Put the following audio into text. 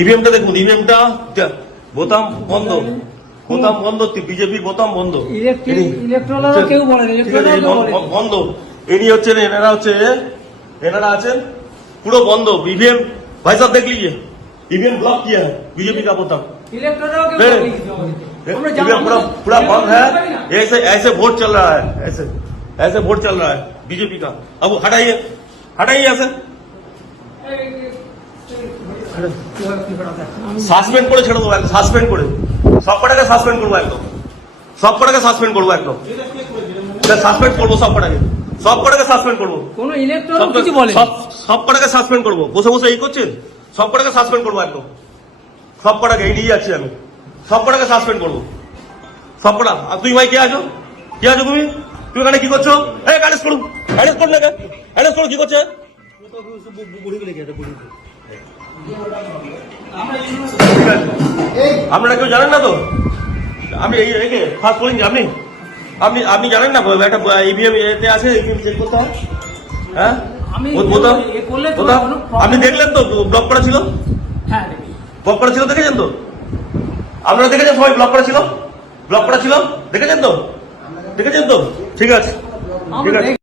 ইভিএমটা দেখুন, ইভিএমটা বোতাম বন্ধ, বোতাম বন্ধ, বিজেপি বোতাম বন্ধ, বন্ধ। ইনি হচ্ছেন, এনারা আছেন পুরো বন্ধ ईवीएम। भाई साहब देख लीजिए, ईवीएम ब्लॉक किया है बीजेपी का बोताम, ईवीएम पूरा बंद है। ऐसे ऐसे वोट चल रहा है, ऐसे वोट चल रहा है बीजेपी का। अब हटाइए, हटाइए ऐसे সাসপেন্ড করে ছেড়ে দেবো, সাসপেন্ড করে সব কটাকে সাসপেন্ড করবো, একদম সব কটাকে সাসপেন্ড করবো, একদম সাসপেন্ড করবো, সব কটাকে সাসপেন্ড করবো, কোনো ইলেকট্রন কিছু বলে সব কটাকে সাসপেন্ড করবো। বসে বসে এই করছেন, সব কটাকে সাসপেন্ড করবো, একদম সব কটাকে এই নিয়ে যাচ্ছি আমি, সব কটাকে সাসপেন্ড করবো, সব কটা। আর তুমি ভাই কে আছো, কে আছো তুমি? তুমি এখানে কি করছো? এই অ্যারেস্ট করুন, অ্যারেস্ট করুন, অ্যারেস্ট করুন। কি করছে? আপনারা কেউ জানেন না তো? আমি এই ফার্স্ট বলিং, আপনি জানেন না একটা ইভিএম এতে আছে, ইভিএম চেক করতে হয়। হ্যাঁ, আপনি দেখলেন তো ব্লক করা ছিল, ব্লক করা ছিল, দেখেছেন তো? আপনারা দেখেছেন সবাই? ব্লক করা ছিল, ব্লক করা ছিল, দেখেছেন তো? দেখেছেন তো? ঠিক আছে, ঠিক আছে।